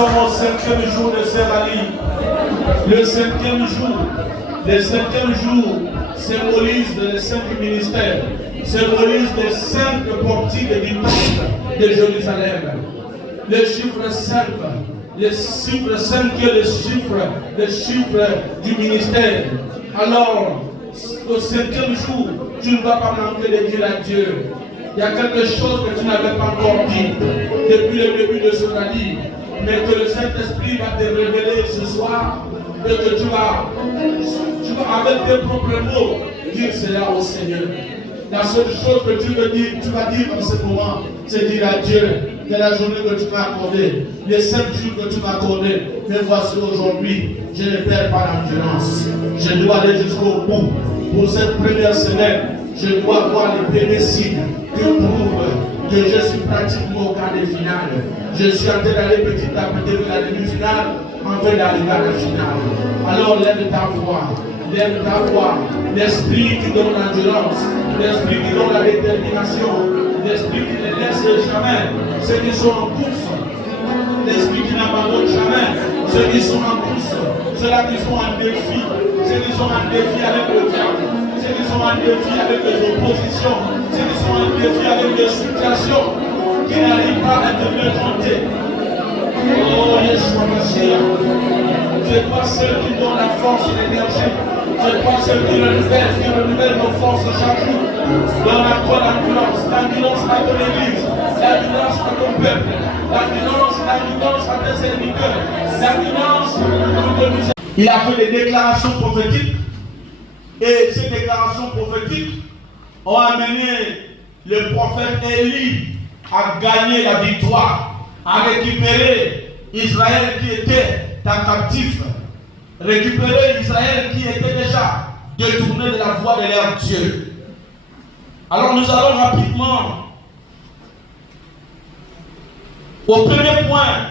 sommes au 5e jour de Sévali. Le 5e jour. Le 5e jour symbolise les 5 ministères, symbolise les 5 portiques du temple de Jérusalem. Le chiffre 5, le chiffre 5 est le chiffre du ministère. Alors, au 5e jour, tu ne vas pas manquer de dire à Dieu. Il y a quelque chose que tu n'avais pas encore dit depuis le début de ce radis, mais que le Saint-Esprit va te révéler ce soir et que tu vas avec tes propres mots dire cela au Seigneur. La seule chose que tu vas dire en ce moment, c'est dire à Dieu de la journée que tu m'as accordée, les 5 jours que tu m'as accordés, mais voici aujourd'hui, je ne perds pas l'endurance. Je dois aller jusqu'au bout. Pour cette première semaine, je dois voir les premiers signes qui prouvent que je suis pratiquement au quart de finale. Je suis en train d'aller petit à petit vers la demi-finale, en train d'arriver à la finale. Alors lève ta voix. Lève ta voix, l'esprit qui donne l'endurance, l'esprit qui donne la détermination, l'esprit qui ne laisse jamais ceux qui sont en course, l'esprit qui n'abandonne jamais ceux qui sont en course, ceux-là qui sont en défi, ceux qui sont en défi avec le diable, ceux qui sont en défi avec les oppositions, ceux qui sont en défi avec les situations qui n'arrivent pas à te confronter. Oh Yeshua Mashiach, c'est pas ceux qui donnent la force et l'énergie. C'est pas ceux qui renouvellent nos forces chaque jour. Donne à toi l'ambulance à ton église, l'ambulance à ton peuple, l'ambulance à tes serviteurs, l'ambulance à ton musée. Il a fait des déclarations prophétiques et ces déclarations prophétiques ont amené le prophète Élie à gagner la victoire, à récupérer Israël qui était en captif. Récupérer Israël qui était déjà détourné de la voie de leur Dieu. Alors nous allons rapidement au premier point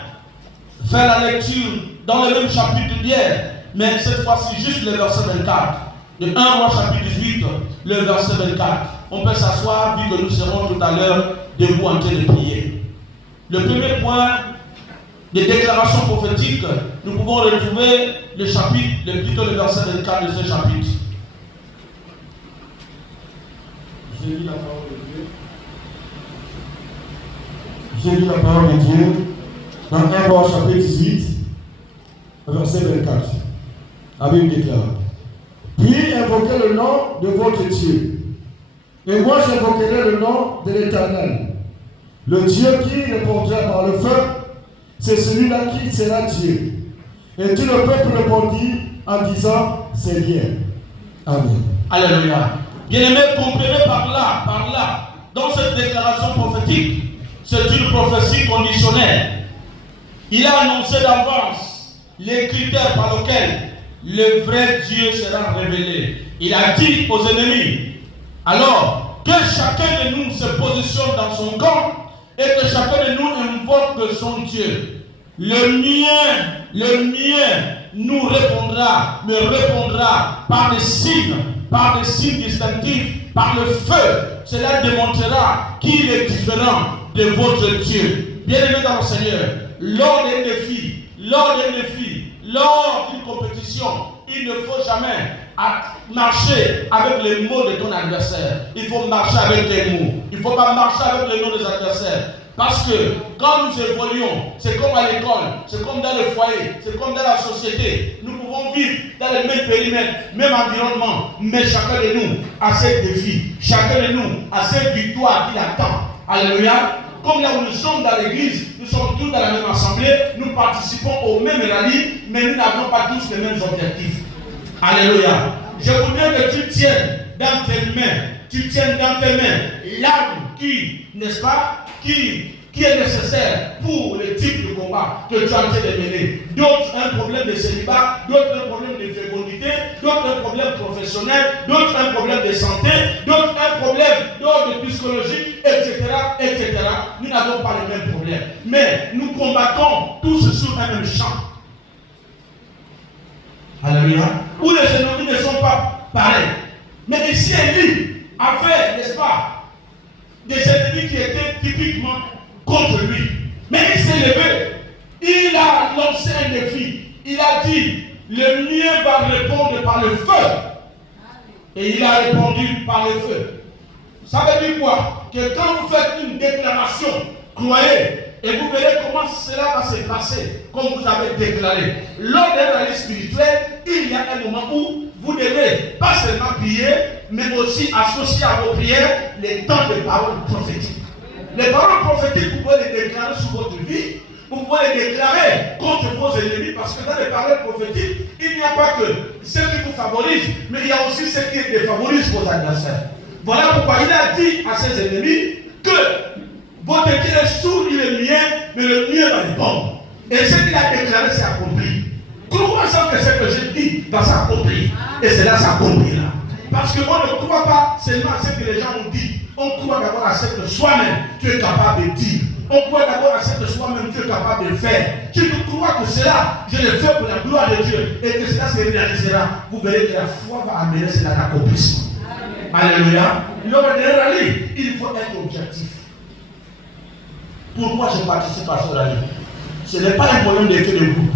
faire la lecture dans le même chapitre d'hier, mais cette fois-ci juste le verset 24. De 1 Roi chapitre 18, le verset 24. On peut s'asseoir vu que nous serons tout à l'heure debout en train de prier. Le premier point des déclarations prophétiques, nous pouvons retrouver le chapitre, plutôt le verset 24 de ce chapitre. J'ai lu la parole de Dieu. J'ai lu la parole de Dieu dans 1 Roi chapitre 18, verset 24. La Bible déclare: puis invoquez le nom de votre Dieu, et moi j'invoquerai le nom de l'Éternel. Le Dieu qui répondra par le feu, c'est celui-là qui sera Dieu. Et tout le peuple répondit en disant: c'est bien. Amen. Alléluia. Bien-aimés, comprenez par là, dans cette déclaration prophétique, c'est une prophétie conditionnelle. Il a annoncé d'avance les critères par lesquels le vrai Dieu sera révélé. Il a dit aux ennemis, alors que chacun de nous se positionne dans son camp et que chacun de nous invoque son Dieu. Le mien nous répondra, me répondra par des signes distinctifs, par le feu. Cela démontrera qu'il est différent de votre Dieu. Bien-aimés dans le Seigneur, lors d'un défi, lors d'une compétition, il ne faut jamais marcher avec les mots de ton adversaire. Il faut marcher avec tes mots. Il ne faut pas marcher avec les mots des adversaires. Parce que quand nous évoluons, c'est comme à l'école, c'est comme dans le foyer, c'est comme dans la société. Nous pouvons vivre dans le même périmètre, même environnement, mais chacun de nous a ses défis. Chacun de nous a ses victoires qu'il attend. Alléluia. Comme là où nous sommes dans l'église, nous sommes tous dans la même assemblée, nous participons au même rallye, mais nous n'avons pas tous les mêmes objectifs. Alléluia. Je voudrais que tu tiennes dans tes mains l'arme qui, n'est-ce pas, qui est nécessaire pour le type de combat que tu es en train de mener. D'autres un problème de célibat, d'autres un problème de fécondité, d'autres un problème professionnel, d'autres un problème de santé, d'autres un problème d'ordre psychologique, etc., etc. Nous n'avons pas le même problème. Mais nous combattons tous sur un même champ. Alléluia. Où les ennemis ne sont pas pareils. Mais ici, Élie avait, n'est-ce pas, des ennemis qui étaient typiquement contre lui. Mais il s'est levé. Il il a lancé un défi. Il a dit, le mien va répondre par le feu. Et il a répondu par le feu. Ça veut dire quoi? Que quand vous faites une déclaration, croyez, et vous verrez comment cela va se passer, comme vous avez déclaré. Lors d'un rallye spirituel, il y a un moment où vous devez pas seulement prier, mais aussi associer à vos prières les temps de paroles prophétiques. Les paroles prophétiques, vous pouvez les déclarer sur votre vie. Vous pouvez les déclarer contre vos ennemis, parce que dans les paroles prophétiques, il n'y a pas que ceux qui vous favorisent, mais il y a aussi ceux qui défavorisent vos adversaires. Voilà pourquoi il a dit à ses ennemis que votre Dieu est sourd, il est mien, mais le mien va répondre. Et ce qu'il a déclaré, c'est accompli. Croyez-en que ce que je dis va s'accomplir. Et cela s'accomplira. Parce qu'on ne croit pas seulement à ce que les gens ont dit. On croit d'abord à ce que soi-même tu es capable de dire. On croit d'abord à ce que soi-même tu es capable de faire. Tu crois que cela, je le fais pour la gloire de Dieu et que cela se réalisera. Vous verrez que la foi va amener cela à l'accomplissement. Alléluia. Lors d'un rallye, il faut être objectif. Pourquoi je participe à ce rallye? Ce n'est pas un problème d'effet de groupe.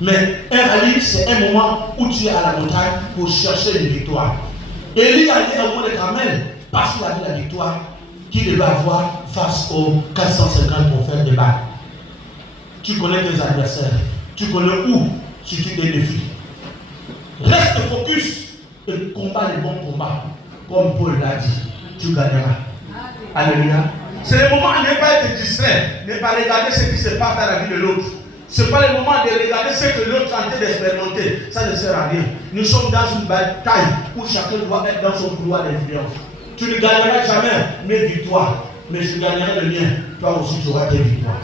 Mais un rallye, c'est un moment où tu es à la montagne pour chercher une victoire. Élie a été au mont de Carmel parce qu'il avait la victoire qu'il devait avoir face aux 450 prophètes de Baal. Tu connais tes adversaires. Tu connais où tu te défies. Reste focus et combat les bons combats. Comme Paul l'a dit, tu gagneras. Alléluia. C'est le moment de ne pas être distrait, ne pas regarder ce qui se passe dans la vie de l'autre. Ce n'est pas le moment de regarder ce que l'autre est en train d'expérimenter. Ça ne sert à rien. Nous sommes dans une bataille où chacun doit être dans son couloir d'influence. Tu ne gagneras jamais mes victoires, mais je gagnerai le mien. Toi aussi, tu auras tes victoires.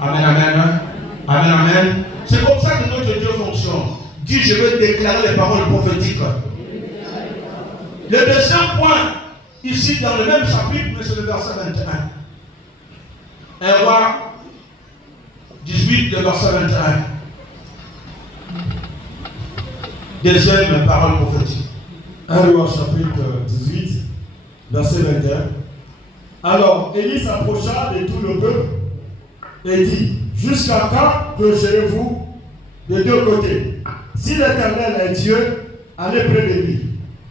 Amen, amen. Amen, amen. C'est comme ça que notre Dieu fonctionne. Dis, je veux déclarer les paroles prophétiques. Le deuxième point, ici dans le même chapitre, mais c'est le verset 21. 1 roi 18, le verset 21. Deuxième parole prophétique. 1 roi chapitre 18, verset 21. Alors Élie s'approcha de tout le peuple et dit, jusqu'à quand clocherez-vous de deux côtés? Si l'Éternel est Dieu, allez près de lui.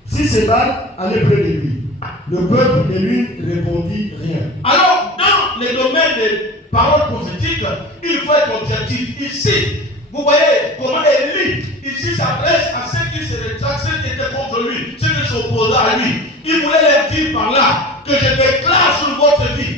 Si c'est Baal, allez près de lui. Le peuple ne lui répondit rien. Alors, dans les domaines des paroles prophétiques, il faut être objectif. Ici, vous voyez comment Élie, ici s'adresse à ceux qui se rétractent, ceux qui étaient contre lui, ceux qui s'opposaient à lui. Il voulait leur dire par là que je déclare sur votre vie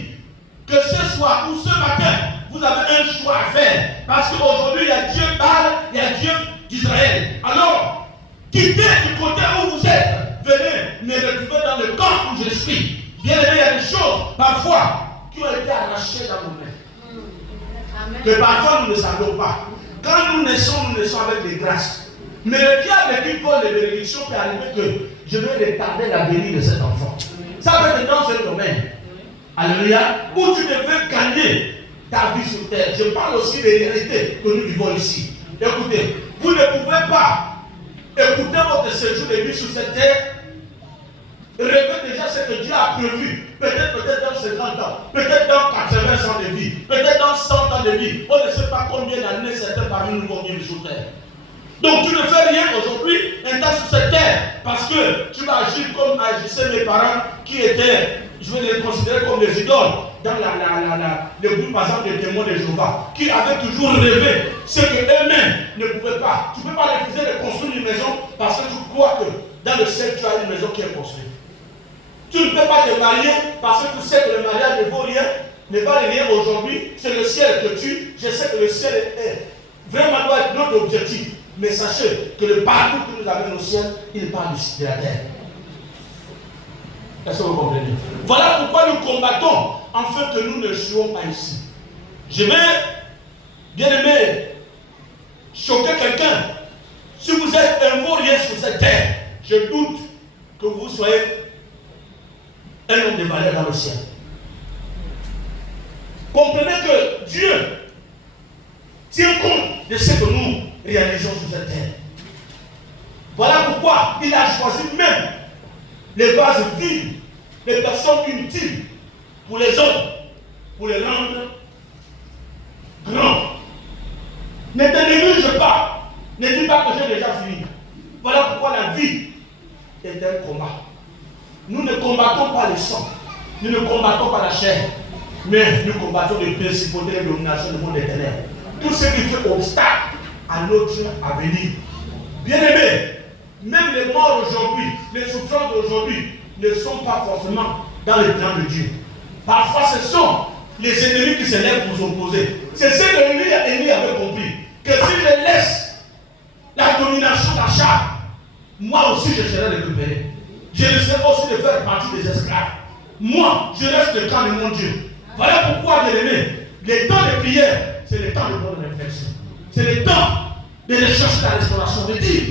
que ce soir ou ce matin, vous avez un choix à faire. Parce qu'aujourd'hui, il y a Dieu Baal, il y a Dieu d'Israël. Alors, quittez du côté où vous êtes. Venez me retrouver dans le camp où je suis. Bien aimé, il y a des choses, parfois, qui ont été arrachées dans nos mains. Que parfois nous ne savons pas. Quand nous naissons avec des grâces. Mais le diable qui vole les bénédictions peut arriver que je vais retarder la venue de cet enfant. Ça peut être dans un domaine. Alléluia. Où tu devais gagner ta vie sur terre. Je parle aussi des réalités que nous vivons ici. Écoutez, vous ne pouvez pas écouter votre séjour de vie sur cette terre. Rêvez déjà ce que Dieu a prévu. Peut-être dans 50 ans, peut-être dans 80 ans de vie, peut-être dans 100 ans de vie. On ne sait pas combien d'années certains parmi nous vont vivre sur terre. Donc tu ne fais rien aujourd'hui, un temps sur cette terre, parce que tu vas agir comme agissaient mes parents qui étaient, je vais les considérer comme des idoles, dans le groupe par exemple des témoins de Jéhovah, qui avaient toujours rêvé ce qu'eux-mêmes ne pouvaient pas. Tu ne peux pas refuser de construire une maison parce que tu crois que dans le ciel tu as une maison qui est construite. Tu ne peux pas te marier parce que tu sais que le mariage ne vaut rien, ne valent rien aujourd'hui. C'est le ciel que je sais que le ciel est vraiment doit être notre objectif. Mais sachez que le parcours que nous avons au ciel, il part de la terre. Est-ce que vous comprenez? Voilà pourquoi nous combattons afin que nous ne jouons pas ici. Je vais, bien aimé, choquer quelqu'un. Si vous êtes un vaurien sur cette terre, je doute que vous soyez un homme de valeur dans le ciel. Comprenez que Dieu tient compte de ce que nous réalisons sur cette terre. Voilà pourquoi il a choisi même les vases vides, les personnes inutiles pour les hommes, pour les rendre grands Ne te néglige pas. Ne dis pas que j'ai déjà fini. Voilà pourquoi la vie est un combat. Nous ne combattons pas le sang. Nous ne combattons pas la chair. Mais nous combattons les principautés et les dominations du monde des ténèbres. Tout ce qui fait obstacle à notre avenir. Bien-aimés, même les morts aujourd'hui, les souffrances d'aujourd'hui ne sont pas forcément dans le plan de Dieu. Parfois, ce sont les ennemis qui se lèvent pour s'opposer. C'est ce que Élie avait compris. Que si je laisse la domination d'achat, moi aussi je serai récupéré. Je risquerai aussi de faire partie des esclaves. Moi, je reste le camp de mon Dieu. Voilà pourquoi, bien aimé, les temps de prière, c'est le temps de bonne réflexion. C'est le temps de rechercher la restauration, de dire,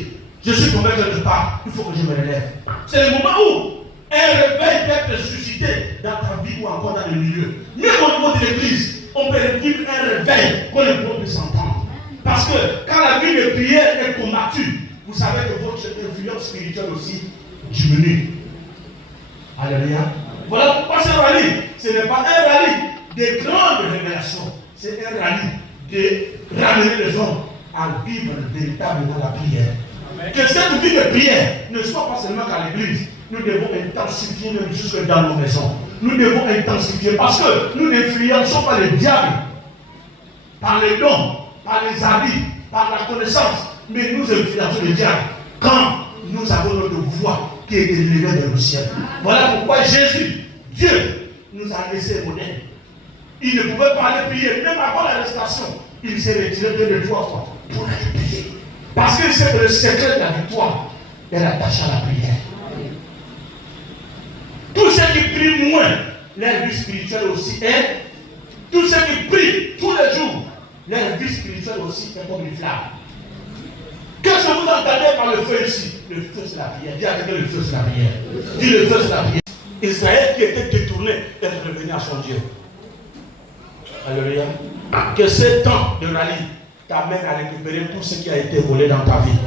je suis tombé quelque part, il faut que je me relève. C'est le moment où un réveil peut être suscité dans ta vie ou encore dans le milieu. Même au niveau de l'église, on peut vivre un réveil qu'on ne peut plus s'entendre. Parce que quand la vie de prière est combattue, vous savez que votre influence spirituelle aussi diminue. Alléluia. Voilà pourquoi ce rallye, ce n'est pas un rallye de grande révélation, c'est un rallye de ramener les hommes à vivre véritablement la prière. Amen. Que cette vie de prière ne soit pas seulement qu'à l'église. Nous devons intensifier même jusque dans nos maisons. Nous devons intensifier parce que nous n'influençons pas le diable par les dons, par les habits, par la connaissance, mais nous influençons le diable quand nous avons notre voix qui est élevée vers le ciel. Voilà pourquoi Jésus, Dieu, nous a laissé modèle. Il ne pouvait pas aller prier, même avant l'arrestation, il s'est retiré 2 ou 3 fois pour aller prier. Parce qu'il sait que le secret de la victoire est attaché à la prière. Tous ceux qui prient moins, leur vie spirituelle aussi est. Tous ceux qui prient tous les jours, leur vie spirituelle aussi est comme une flamme. Qu'est-ce que vous entendez par le feu ici? Le feu c'est la prière. Dis avec le feu c'est la prière. Dis le feu c'est la prière. Israël qui était détourné est revenu à son Dieu. Alléluia. Que ce temps de rallye t'amène à récupérer tout ce qui a été volé dans ta vie.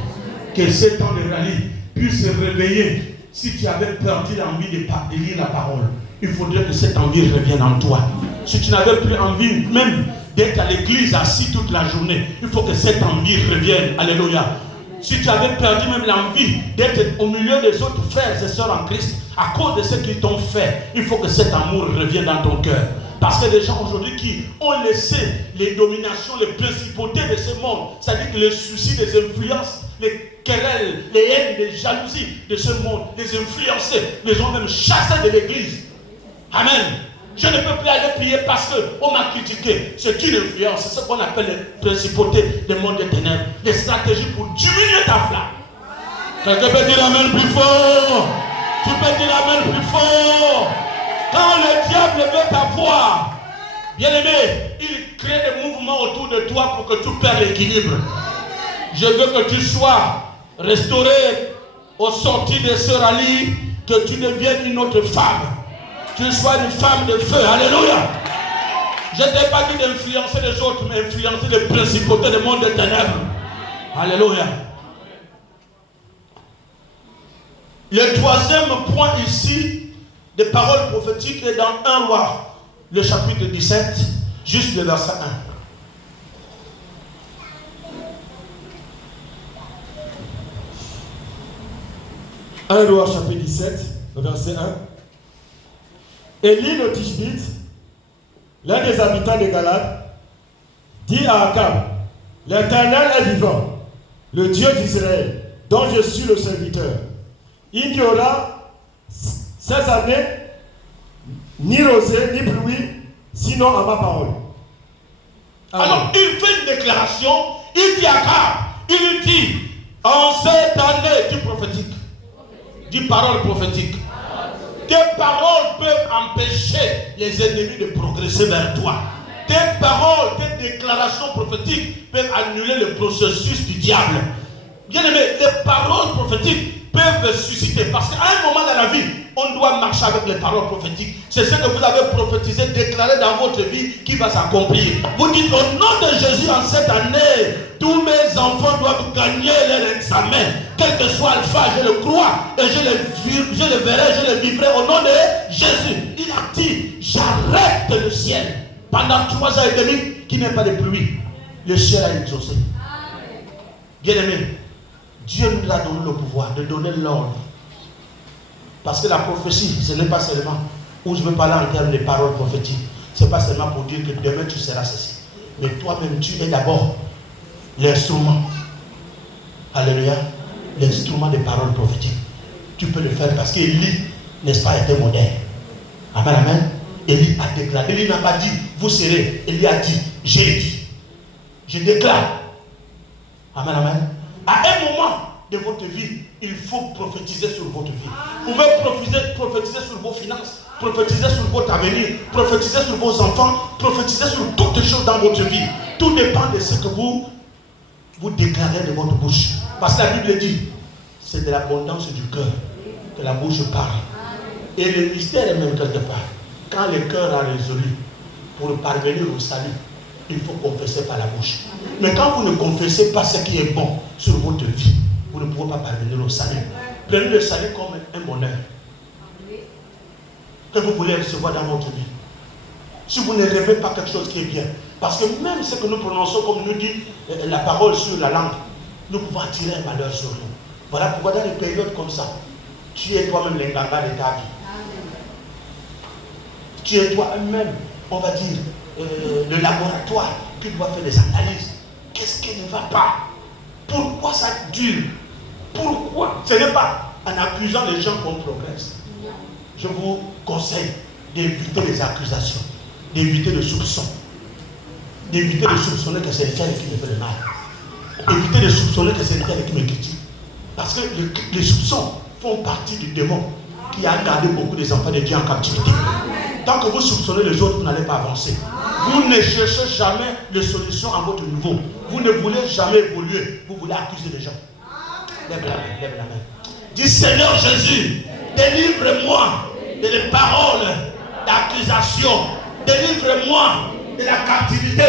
Que ce temps de rallye puisse se réveiller. Si tu avais perdu l'envie de lire la parole, il faudrait que cette envie revienne en toi. Si tu n'avais plus envie même d'être à l'église assis toute la journée, il faut que cette envie revienne. Alléluia. Si tu avais perdu même l'envie d'être au milieu des autres frères et sœurs en Christ, à cause de ce qu'ils t'ont fait, il faut que cet amour revienne dans ton cœur. Parce que les gens aujourd'hui qui ont laissé les dominations, les principautés de ce monde, c'est-à-dire que les soucis, les influences, les querelles, les haines, les jalousies de ce monde, les influencer, les ont même chassés de l'église. Amen. Je ne peux plus aller prier parce qu'on m'a critiqué. C'est une influence, c'est ce qu'on appelle les principautés du monde des ténèbres, des stratégies pour diminuer ta flamme. Quelqu'un peut dire amen plus fort. Tu peux dire amen plus fort. Quand le diable veut t'avoir, bien aimé, il crée des mouvements autour de toi pour que tu perdes l'équilibre. Je veux que tu sois restauré au sortir de ce rallye, que tu deviennes une autre femme. Tu sois une femme de feu. Alléluia. Je ne t'ai pas dit d'influencer les autres, mais influencer les principautés du monde des ténèbres. Alléluia. Le 3e point ici, des paroles prophétiques, est dans 1 Roi, le chapitre 17, juste le verset 1. 1 Roi chapitre 17, verset 1. Élie le Tishbite, l'un des habitants de Galade, dit à Akab, l'Éternel est vivant, le Dieu d'Israël, dont je suis le serviteur. Il n'y aura 16 années, ni rosée, ni pluie, sinon à ma parole. Alors, il fait une déclaration, il dit à Akab, il dit, en cette année du prophétique, du parole prophétique, tes paroles peuvent empêcher les ennemis de progresser vers toi. Tes paroles, tes déclarations prophétiques peuvent annuler le processus du diable. Bien aimé, les paroles prophétiques peuvent susciter, parce qu'à un moment dans la vie, on doit marcher avec les paroles prophétiques. C'est ce que vous avez prophétisé, déclaré dans votre vie qui va s'accomplir. Vous dites au nom de Jésus, en cette année, tous mes enfants doivent gagner leur examen. Quel que soit Alpha, je le crois et je le verrai, je le vivrai au nom de Jésus. Il a dit, j'arrête le ciel pendant 3 ans et demi qu'il n'y ait pas de pluie. le ciel a exaucé. Bien-aimé, Dieu nous a donné le pouvoir de donner l'ordre. Parce que la prophétie, ce n'est pas seulement où je veux parler en termes de paroles prophétiques. Ce n'est pas seulement pour dire que demain tu seras ceci. Mais toi-même, tu es d'abord l'instrument. Alléluia. L'instrument des paroles prophétiques. Tu peux le faire parce qu'Élie, n'est-ce pas, était moderne. Amen, amen. Élie a déclaré. Élie n'a pas dit, vous serez. Élie a dit, j'ai dit. Je déclare. Amen, amen. À un moment de votre vie, il faut prophétiser sur votre vie. Vous pouvez prophétiser sur vos finances, prophétiser sur votre avenir, prophétiser sur vos enfants, prophétiser sur toutes les choses dans votre vie. Tout dépend de ce que vous déclarez de votre bouche. Parce que la Bible dit, c'est de l'abondance du cœur que la bouche parle. Et le mystère est même quelque part. Quand le cœur a résolu pour parvenir au salut, il faut confesser par la bouche. Mais quand vous ne confessez pas ce qui est bon sur votre vie, vous ne pouvez pas parvenir au salut. Prenez le salut comme un bonheur que vous voulez recevoir dans votre vie. Si vous ne rêvez pas quelque chose qui est bien, parce que même ce que nous prononçons, comme nous dit la parole sur la langue, nous pouvons attirer un malheur sur nous. Voilà pourquoi dans des périodes comme ça, tu es toi-même l'inganga de ta vie. Tu es toi-même, on va dire, le laboratoire qui doit faire des analyses. Qu'est-ce qui ne va pas? Pourquoi ça dure? Pourquoi? Ce n'est pas en accusant les gens qu'on progresse. Je vous conseille d'éviter les accusations, d'éviter le soupçon, d'éviter de soupçonner que c'est quelqu'un qui me fait le mal, éviter de soupçonner que c'est quelqu'un qui me critique. Parce que les soupçons font partie du démon qui a gardé beaucoup des enfants de Dieu en captivité. Tant que vous soupçonnez les autres, vous n'allez pas avancer. Vous ne cherchez jamais les solutions à votre niveau. Vous ne voulez jamais évoluer. Vous voulez accuser les gens. Lève la main, lève la main. Dis Seigneur Jésus, délivre-moi des paroles d'accusation. Délivre-moi de la captivité,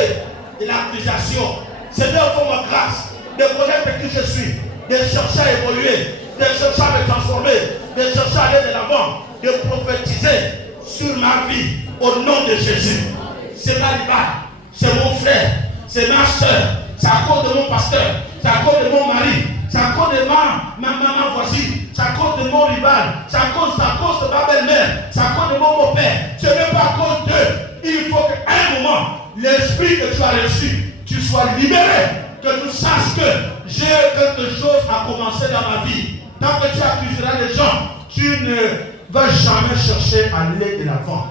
de l'accusation. Seigneur, fais-moi grâce de connaître qui je suis, de chercher à évoluer, de chercher à me transformer, de chercher à aller de l'avant, de prophétiser sur ma vie au nom de Jésus. C'est ma rival, c'est mon frère, c'est ma soeur, c'est à cause de mon pasteur, c'est à cause de mon mari, c'est à cause de ma maman voisine, c'est à cause de mon rival, c'est à cause de ma belle-mère, c'est à cause de mon beau-père. Ce n'est pas à cause d'eux. Il faut qu'à un moment, l'esprit que tu as reçu, tu sois libéré, que tu saches que j'ai quelque chose à commencer dans ma vie. Tant que tu accuseras les gens, tu ne vas jamais chercher à aller de l'avant.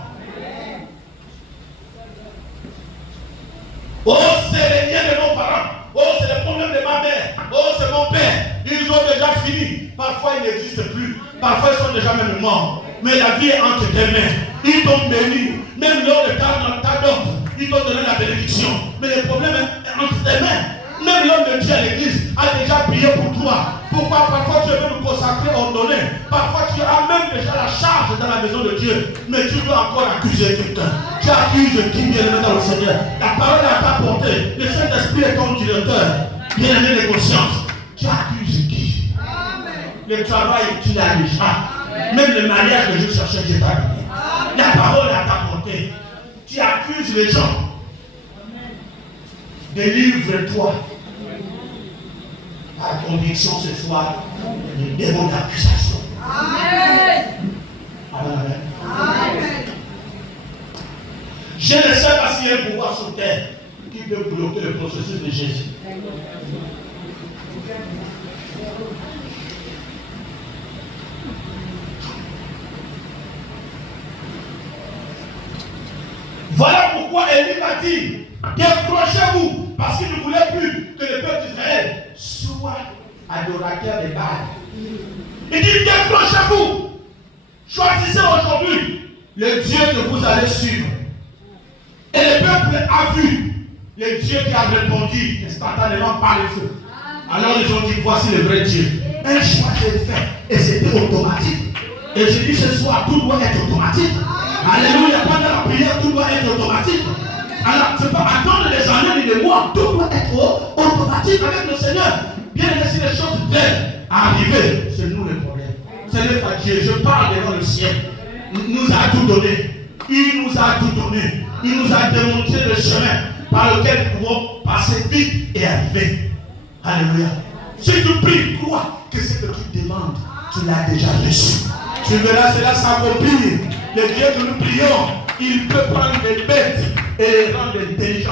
Oh, c'est les liens de nos parents. Oh, c'est le problème de ma mère. Oh, c'est mon père. Ils ont déjà fini. Parfois, ils n'existent plus. Parfois, ils sont déjà même morts. Mais la vie est entre tes mains. Ils t'ont béni. Même lors de ta dot, ils t'ont donné la bénédiction. Mais le problème est entre tes mains. Même l'homme de Dieu à l'église a déjà prié pour toi. Pourquoi? Parfois tu es même consacré, ordonné. Parfois tu as même déjà la charge dans la maison de Dieu. Mais tu dois encore accuser quelqu'un. Tu accuses qui vient de dans le Seigneur. La parole est à ta portée. Le Saint-Esprit est ton directeur. Bien-aimé de conscience. Tu accuses qui? Le travail, tu l'as déjà. Même le mariage que je cherchais, je t'ai donné. La parole est à ta portée. Tu accuses les gens. Délivre-toi à la conviction ce soir du démon d'accusation. Amen. Amen. Amen. Je ne sais pas s'il y a un pouvoir sur terre qui peut bloquer le processus de Jésus. Voilà pourquoi Élie m'a dit, décrochez-vous, parce qu'il ne voulait plus que le peuple d'Israël soit adorateur des Baal. Il dit, décrochez-vous, choisissez aujourd'hui le Dieu que vous allez suivre. Et le peuple a vu le Dieu qui a répondu instantanément par le feu. Alors ils ont dit, voici le vrai Dieu. Un choix est fait et c'était automatique. Et je dis ce soir, tout doit être automatique. Alléluia, pendant la prière, tout doit être automatique. Alors, il ne faut pas attendre les années ni les mois, tout doit être automatique avec le Seigneur. Bien aimé, si les choses viennent arriver, c'est nous le problème. Ce n'est pas Dieu, je parle devant le ciel. Il nous a tout donné. Il nous a tout donné. Il nous a démontré le chemin. par lequel nous pouvons passer vite et arriver. Alléluia. Si tu pries, crois que ce que tu demandes, tu l'as déjà reçu. Tu verras cela s'accomplir. Le Dieu que nous prions, il peut prendre des bêtes et les rendre intelligents.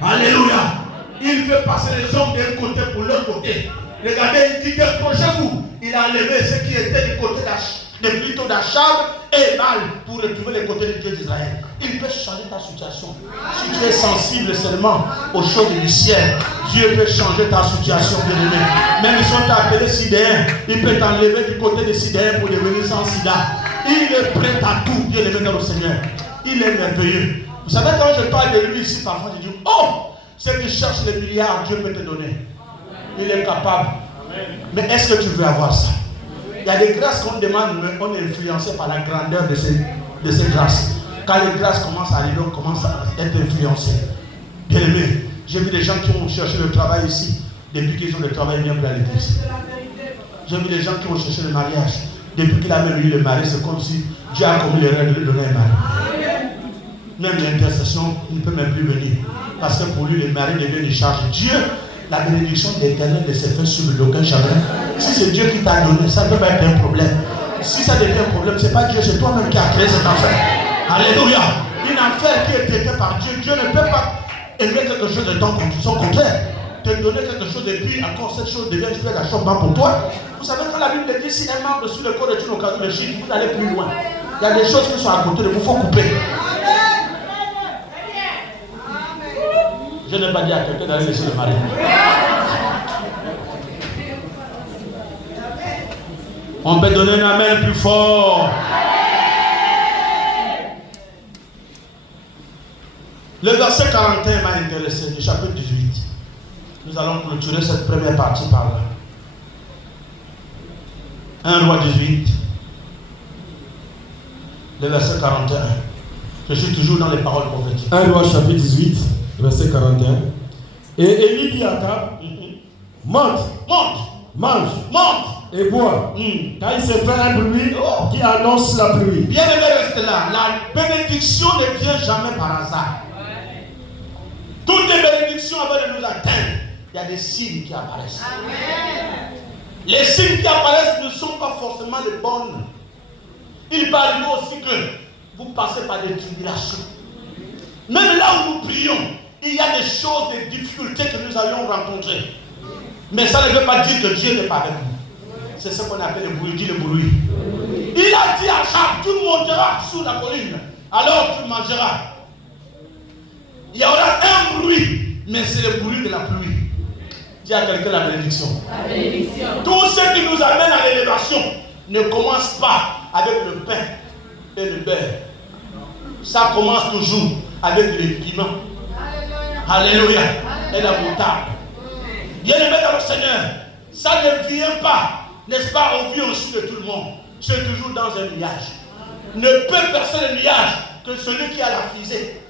Alléluia. Il veut passer les hommes d'un côté pour l'autre côté. Regardez, il dit décrochez-vous. Il a enlevé ce qui était du côté plutôt d'Achab et Mal pour retrouver les côtés du Dieu d'Israël. Il peut changer ta situation. Si tu es sensible seulement aux choses du ciel, Dieu peut changer ta situation, bien-aimé. Même si on t'a appelé sidéen, il peut t'enlever du côté des sidéens pour devenir sans sida. Il est prêt à tout, bien-aimé dans le Seigneur. Il est merveilleux. Vous savez, quand je parle de lui ici, parfois je dis, oh, ceux qui cherchent les milliards, Dieu peut te donner. Il est capable. Mais est-ce que tu veux avoir ça? Il y a des grâces qu'on demande, mais on est influencé par la grandeur de ces grâces. Quand les grâces commencent à arriver, on commence à être influencé. Bien aimé, j'ai vu des gens qui ont cherché le travail ici. Depuis qu'ils ont le travail, ils viennent plus à l'église. J'ai vu des gens qui ont cherché le mariage. Depuis qu'il a même eu le mari, c'est comme si Dieu a commis l'erreur de lui donner un mari. Même l'intercession, il ne peut même plus venir. Parce que pour lui, le mari devient une charge. Dieu, la bénédiction de l'Éternel ne se fait sur d'aucun chagrin. Si c'est Dieu qui t'a donné, ça ne peut pas être un problème. Si ça devient un problème, ce n'est pas Dieu, c'est toi-même qui as créé cet enfer. Alléluia. Une affaire qui est traitée par Dieu, Dieu ne peut pas aimer quelque chose de son contraire. Te donner quelque chose et puis encore cette chose devient une achèvement pour toi. Vous savez quand la Bible dit si un membre sur le corps est une occasion de chute, vous allez plus loin. Il y a des choses qui sont à côté de vous, il faut couper. Je n'ai pas dit à quelqu'un d'aller laisser le mari. On peut donner un amen plus fort. Le verset 41 m'a intéressé, du chapitre 18. Nous allons clôturer cette première partie par là. 1 Roi 18, le verset 41. Je suis toujours dans les paroles prophétiques. 1 Roi chapitre 18, verset 41. Et Élie dit à Akab, monte, mange, et bois. Car il s'est fait un bruit qui annonce la pluie. Bien aimé, restez là. La bénédiction ne vient jamais par hasard. Toutes les bénédictions avant de nous atteindre, il y a des signes qui apparaissent. Amen. Les signes qui apparaissent ne sont pas forcément les bonnes. Il peut arriver aussi que vous passez par des tribulations. Même là où nous prions, il y a des choses, des difficultés que nous allons rencontrer. Mais ça ne veut pas dire que Dieu n'est pas avec nous. C'est ce qu'on appelle le bruit. Dis le bruit. Il a dit à Jacques, tu monteras sur la colline, alors tu mangeras. Il y aura un bruit, mais c'est le bruit de la pluie. Dis à quelqu'un la bénédiction. La bénédiction. Tout ce qui nous amène à l'élévation ne commence pas avec le pain et le beurre. Ça commence toujours avec les piments. Alléluia. Et la moutarde. Bien aimé dans le Seigneur, ça ne vient pas, n'est-ce pas, on vit au-dessus de tout le monde. C'est toujours dans un nuage. Ne peut percer le nuage que celui qui a la fusée.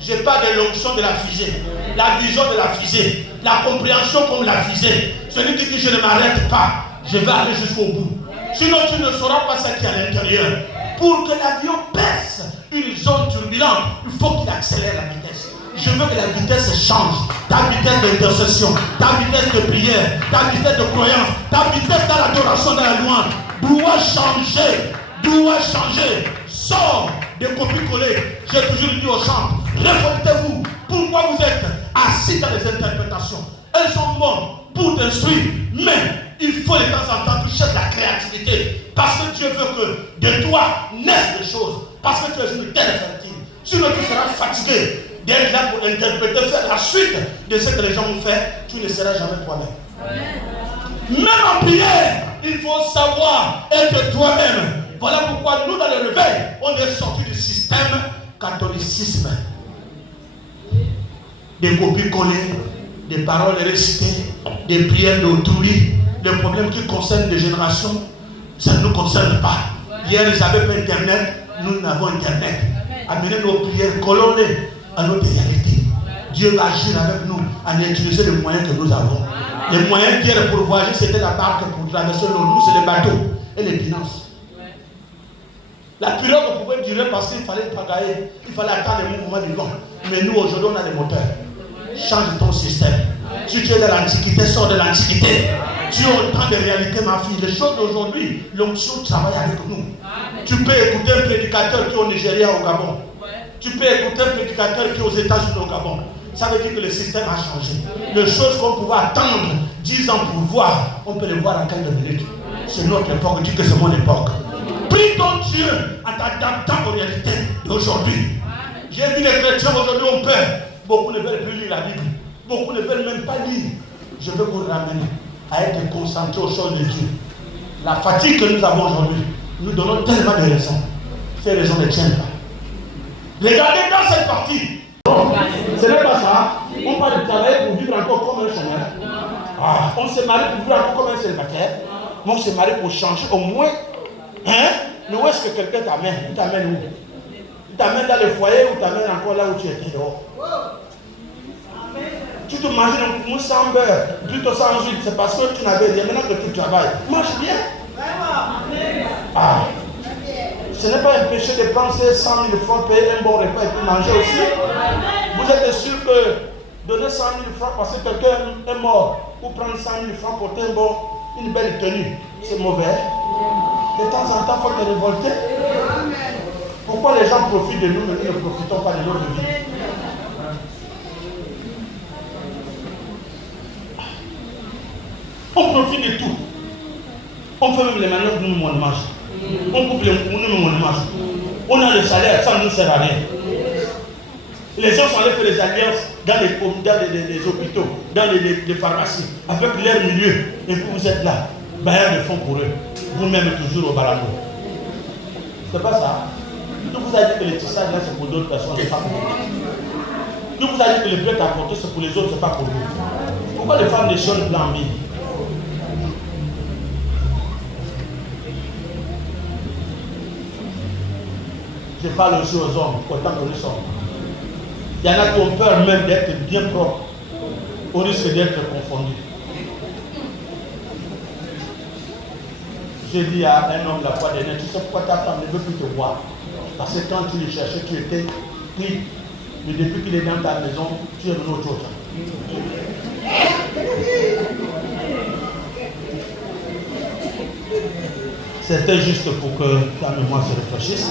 Je parle de l'onction de la fusée, la vision de la fusée, la compréhension comme la fusée. Celui qui dit je ne m'arrête pas, je vais aller jusqu'au bout. Sinon tu ne sauras pas ce qu'il y a à l'intérieur. Pour que l'avion perce une zone turbulente, il faut qu'il accélère la vitesse. Je veux que la vitesse change. Ta vitesse d'intercession, ta vitesse de prière, ta vitesse de croyance, ta vitesse dans l'adoration, dans la louange doit changer. Doit changer. Sors des copies-collées. J'ai toujours dit aux gens, révoltez-vous. Pourquoi vous êtes assis dans les interprétations? Elles sont bonnes pour t'instruire, mais il faut de temps en temps toucher la créativité. Parce que Dieu veut que de toi naissent des choses. Parce que tu es une terre fertile. Sinon tu seras fatigué d'être là pour interpréter, faire la suite de ce que les gens ont fait. Tu ne seras jamais toi-même. Même en prière, il faut savoir être toi-même. Voilà pourquoi nous, dans le réveil, on est sorti du système catholicisme. Des copies collées, des paroles récitées, des prières d'autrui, des problèmes qui concernent des générations, ça ne nous concerne pas. Hier, ils n'avaient pas Internet, nous avons Internet. Amenez nos prières, collons-les à notre réalité. Dieu va agir avec nous en utilisant les moyens que nous avons. Les moyens d'hier pour voyager, c'était la barque pour traverser l'eau. Nous, c'est les bateaux et les finances. La pirogue pouvait durer parce qu'il fallait pagailler, il fallait attendre le mouvement du vent. Mais nous, aujourd'hui, on a des moteurs. Change ton système. Si tu es de l'Antiquité, sors de l'Antiquité. Tu as autant de réalité, ma fille. Les choses d'aujourd'hui, l'onction travaille avec nous. Tu peux écouter un prédicateur qui est au Nigeria, au Gabon. Tu peux écouter un prédicateur qui est aux États-Unis, au Gabon. Ça veut dire que le système a changé. Les choses qu'on pouvait attendre 10 ans pour voir, on peut les voir en 15 minutes. C'est notre époque, dis que c'est mon époque. Prie ton Dieu en t'adaptant aux réalités d'aujourd'hui. J'ai vu les chrétiens aujourd'hui ont peur. Beaucoup ne veulent plus lire la Bible. Beaucoup ne veulent même pas lire. Je veux vous ramener à être concentré aux choses de Dieu. La fatigue que nous avons aujourd'hui, nous donnons tellement de raisons. Ces raisons ne tiennent pas. Regardez dans cette partie. Non, ce n'est pas ça. On parle de travailler pour vivre encore comme un chômeur. On se marie pour vivre encore comme un célibataire. Mais on se marie pour changer au moins. Hein? Mais où est-ce que quelqu'un t'amène? Il t'amène où? Il t'amène dans le foyer ou t'amène encore là où tu étais dehors? Tu te manges un mousse sans beurre, plutôt sans huile, c'est parce que tu n'avais rien. Maintenant que tu travailles, mange bien. Ce n'est pas un péché de penser 100 000 francs, payer un bon repas et puis manger aussi. Vous êtes sûr que donner 100 000 francs parce que quelqu'un est mort, ou prendre 100 000 francs pour porter une belle tenue, c'est mauvais. De temps en temps, il faut te révolter. Pourquoi les gens profitent de nous, mais nous ne profitons pas de notre vie? On profite de tout. On fait même les manœuvres de nous, on mange. On coupe les nous, on mange. On a le salaire, ça ne nous sert à rien. Les gens sont allés faire les alliances dans les hôpitaux, dans les pharmacies, avec leur milieu. Et puis vous êtes là, bailleurs de fonds pour eux. Vous-même toujours au balado. C'est pas ça. Nous vous a dit que le tissage là c'est pour d'autres personnes, c'est pas pour vous. Nous vous a dit que le blé à porter c'est pour les autres, c'est pas pour vous. Pourquoi les femmes déchirent blanc mille? Je parle aussi aux hommes, autant que nous sommes. Il y en a qui ont peur même d'être bien propres, au risque d'être confondus. J'ai dit à un homme la fois dernière, tu sais pourquoi ta femme ne veut plus te voir? Parce que quand tu le cherchais, tu étais pris. Mais depuis qu'il est dans ta maison, tu es venu autre chose. C'était juste pour que ta mémoire se réfléchisse.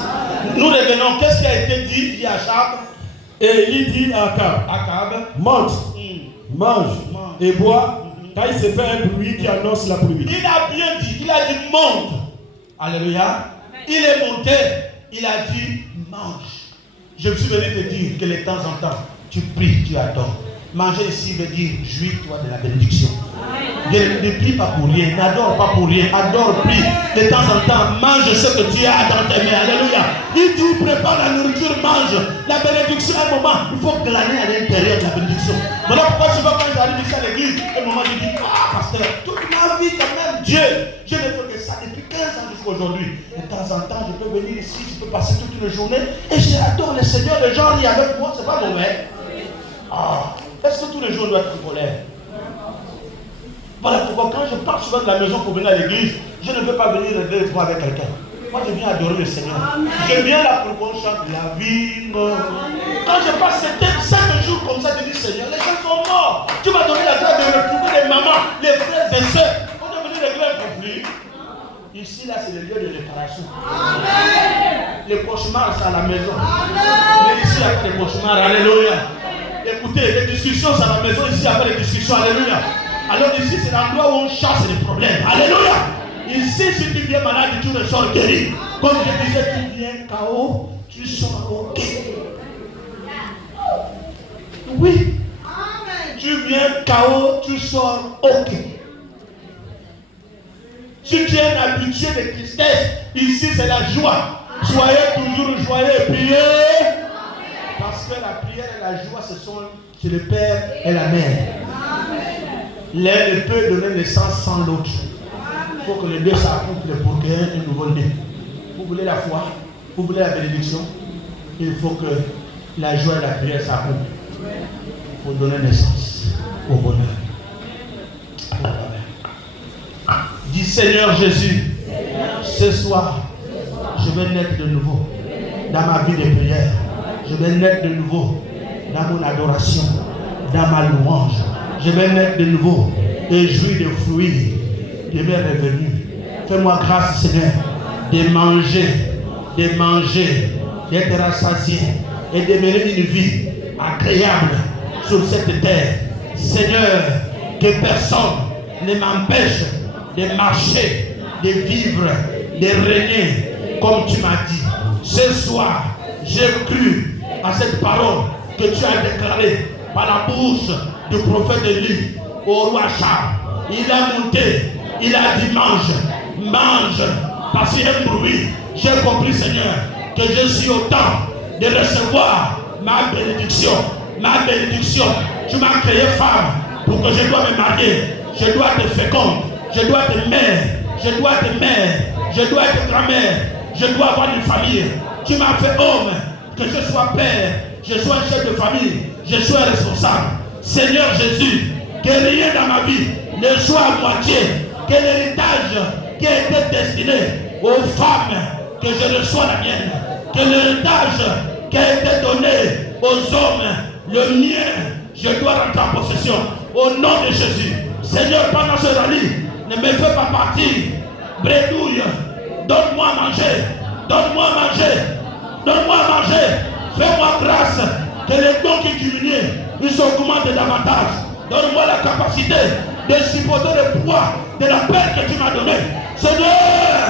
Nous revenons, qu'est-ce qui a été dit à Achab? Et il dit à Akab, mange, mange et bois, car il s'est fait un bruit qui annonce la pluie. Il a bien dit, il a dit monte. Alléluia. Il est monté, il a dit mange. Je suis venu te dire que de temps en temps, tu pries, tu adores. Manger ici veut dire jouis-toi de la bénédiction. Ne prie pas pour rien, n'adore pas pour rien, adore, prie. De temps en temps, mange ce que tu as dans tes mains. Alléluia. Il dit prépare la nourriture, mange. La bénédiction, à un moment, il faut glaner à l'intérieur de la bénédiction. Voilà pourquoi tu vois quand j'arrive ici à l'église, à un moment je dis, pasteur, toute ma vie quand même, Dieu, je ne fais que ça depuis 15 ans jusqu'à aujourd'hui. De temps en temps, je peux venir ici, je peux passer toute une journée et j'adore le Seigneur, les gens rient avec moi, c'est pas mauvais. Est-ce que tous les jours on doit être en colère? Voilà pourquoi quand je pars souvent de la maison pour venir à l'église, je ne veux pas venir régler les points avec quelqu'un. Moi je viens adorer le Seigneur. Je viens là pour qu'on chante la vie. Quand je passe 7 jours comme ça, je dis Seigneur, les gens sont morts. Tu m'as donné la grâce de retrouver les mamans, les frères et sœurs. On est venu régler un conflit. Ici là c'est le lieu de réparation. Les cauchemars c'est à la maison. Mais ici il n'y a pas de cauchemars. Alléluia. Écoutez, les discussions c'est à la maison, ici il n'y a pas de discussions. Alléluia. Alors ici c'est l'endroit où on chasse les problèmes. Alléluia. Ici si tu viens malade, tu ne sors guéri. Comme je disais, tu viens KO, tu sors OK. Oui. Tu viens KO, tu sors OK. Si tu es un habitué de tristesse, ici c'est la joie. Soyez toujours joyeux et priez. Parce que la prière et la joie, ce sont chez le Père et la Mère. L'un ne peut donner naissance sans l'autre. Il faut que les deux s'accouplent pour créer un nouveau né. Vous voulez la foi, vous voulez la bénédiction, il faut que la joie et la prière s'accouplent pour donner naissance au bonheur. Dis Seigneur Jésus, ce soir, je vais naître de nouveau dans ma vie de prière. Je vais naître de nouveau dans mon adoration, dans ma louange. Je vais naître de nouveau et jouir des fruits de mes revenus. Fais-moi grâce, Seigneur, de manger, d'être rassasié et de mener une vie agréable sur cette terre. Seigneur, que personne ne m'empêche de marcher, de vivre, de régner comme tu m'as dit. Ce soir, j'ai cru à cette parole que tu as déclarée par la bouche du prophète Élie au roi Charles. Il a monté, il a dit mange, parce qu'il y a un bruit. J'ai compris, Seigneur, que je suis au temps de recevoir ma bénédiction. Ma bénédiction. Tu m'as créé femme pour que je dois me marier. Je dois être féconde. Je dois être mère. Je dois être mère. Je dois être grand-mère. Je dois avoir une famille. Tu m'as fait homme. Que je sois père. Je sois un chef de famille. Je sois responsable. Seigneur Jésus, que rien dans ma vie ne soit à moitié. Que l'héritage qui a été destiné aux femmes, que je reçois la mienne. Que l'héritage qui a été donné aux hommes, le mien, je dois rentrer en possession. Au nom de Jésus. Seigneur, pendant ce rallye, ne me fais pas partir. Bredouille, donne-moi à manger. Donne-moi à manger. Donne-moi à manger. Fais-moi grâce que les dons qui diminuent, ils s'augmentent davantage. Donne-moi la capacité de supporter le poids de la peine que tu m'as donnée. Seigneur,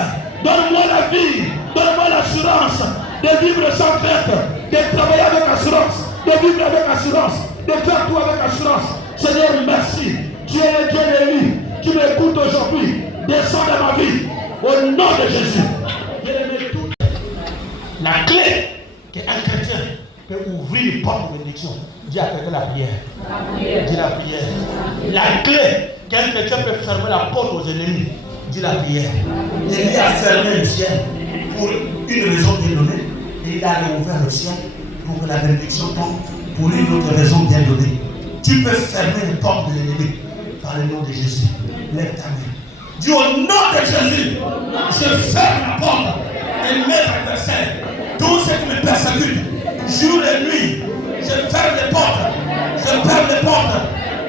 donne-moi la vie, donne-moi l'assurance de vivre sans crainte, de travailler avec assurance, de vivre avec assurance, de faire tout avec assurance. Seigneur, merci. Tu es le Dieu de lui. Tu m'écoutes aujourd'hui. Descends dans ma vie. Au nom de Jésus. La clé qu'un chrétien peut ouvrir les portes de bénédiction. Dis à quelqu'un la prière. Dis la prière. La clé qu'un chrétien peut fermer la porte aux ennemis. Dis la prière. Élie a fermé le ciel pour une raison bien donnée. Et il a ouvert le ciel pour que la bénédiction tombe pour une autre raison bien donnée. Tu peux fermer les portes de l'ennemi par le nom de Jésus. Lève ta main. Dis au nom de Jésus, je ferme la porte et mes adversaires, tous ceux qui me persécutent, jour et nuit, je ferme les portes. Je ferme les portes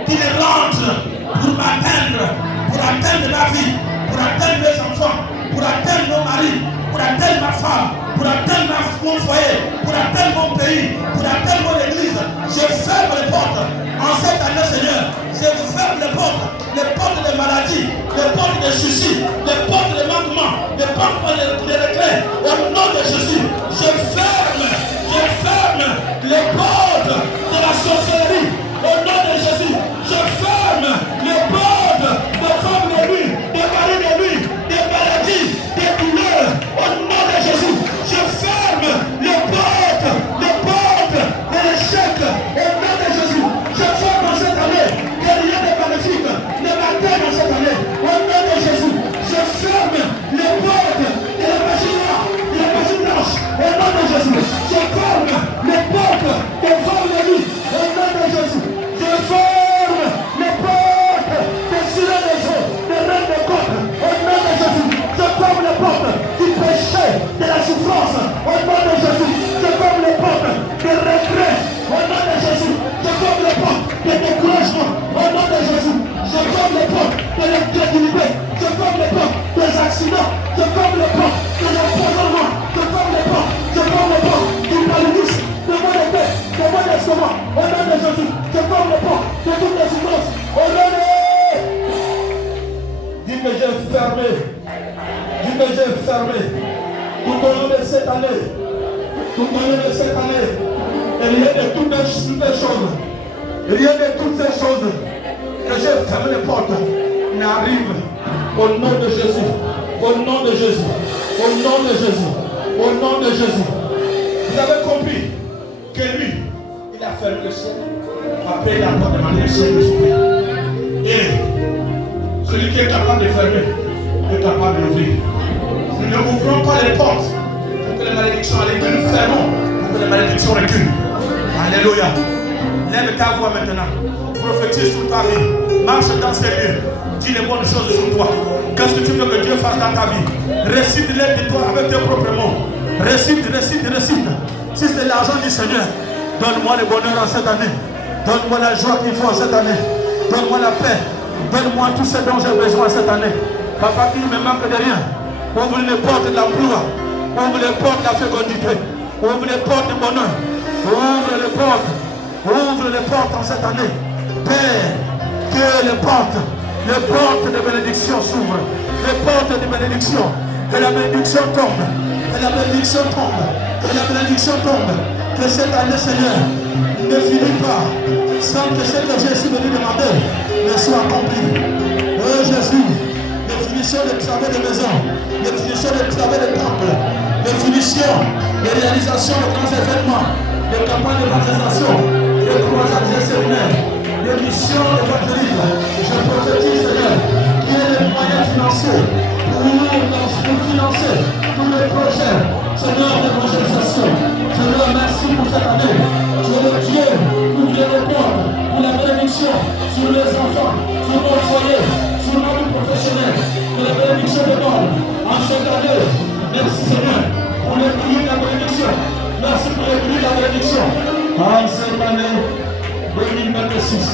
qui rentrent pour m'atteindre, pour atteindre ma vie, pour atteindre mes enfants, pour atteindre mon mari, pour atteindre ma femme, pour atteindre mon foyer, pour atteindre mon pays, pour atteindre mon église. Je ferme les portes. En cette année, Seigneur, je ferme les portes de maladie, les portes de suicide, les portes de manquement, les portes de regret. Au nom de Jésus, je ferme les portes de la sorcellerie. Au nom de Jésus, je ferme les portes de femmes de nuit, des maris de nuit, des maladies, des douleurs. Au nom de Jésus, je ferme les portes de l'échec. Au nom de Jésus, je ferme dans cette année que rien de magnifique ne m'atteigne dans cette année. Au nom de Jésus, je ferme les portes de la magie noire, de la magie blanche. Au nom de Jésus, je ferme les portes des femmes de nuit. Au nom de Jésus, je ferme les portes des sirènes des eaux, des reines des côtes. Au nom de Jésus, je ferme les portes du péché, de la souffrance. Au nom de Jésus, je ferme les portes des regrets. Au nom de Jésus, je ferme les portes des découragements. Au nom de Jésus, je ferme les portes de l'incrédulité. Je ferme les portes des accidents. Je ferme les portes de l'empoisonnement. Je ferme les portes. Je ferme les portes du paludisme, de mon épée, de mon estomac. Au nom de Jésus, je ferme les portes de toutes les souffrances. Au nom de... Dis que j'ai fermé. Dis que j'ai fermé. Tout au long de cette année. Tout au long de cette année. Et rien de toutes ces choses. Rien de toutes ces choses que j'ai fermé les portes n'arrive. Au nom de Jésus. Au nom de Jésus. Au nom de Jésus. Au nom de Jésus. Vous avez compris que lui, il a fermé le ciel. Après, il a pas demandé le ciel de s'ouvrir. Et celui qui est capable de fermer est capable d'ouvrir. Nous ne ouvrons pas les portes pour que les malédictions aillent. Nous fermons pour que les malédictions reculent. Alléluia. Lève ta voix maintenant. Prophétise sur ta vie. Marche dans ces lieux. Dis les bonnes choses sur toi. Qu'est-ce que tu veux que Dieu fasse? grâce dans ta vie. Récite-les de toi avec tes propres mots. Récite. Si c'est l'argent du Seigneur, donne-moi le bonheur en cette année. Donne-moi la joie qu'il faut en cette année. Donne-moi la paix. Donne-moi tout ce dont j'ai besoin cette année. Papa, qui ne me manque de rien. Ouvre les portes de l'emploi. Ouvre les portes de la fécondité. Ouvre les portes du bonheur. Ouvre les portes. Ouvre les portes en cette année. Père, que les portes de bénédiction s'ouvrent. Les portes de bénédiction. Que la bénédiction tombe. Que la bénédiction tombe. Que la bénédiction tombe. Que cette année, Seigneur, ne finit pas sans que ce que Jésus venu demander ne soit accompli. Oh Jésus, définition des travaux de maison, définition des travaux de temple, définition des réalisations de grands événements, de campagnes d'évangélisation, de croisades et séminaires, de missions évangéliques. Je prophétise, Seigneur, qu'il y ait des moyens financiers pour financer tous les projets, Seigneur, d'évangélisation. Seigneur, merci pour cette année. Je le Dieu, ouvre les portes pour la bénédiction sur les enfants, sur nos foyers, sur nos vies professionnelles. Que la bénédiction demande en cette année. Merci Seigneur pour les prix de la bénédiction. Merci pour les prix de la bénédiction. En cette année 2026.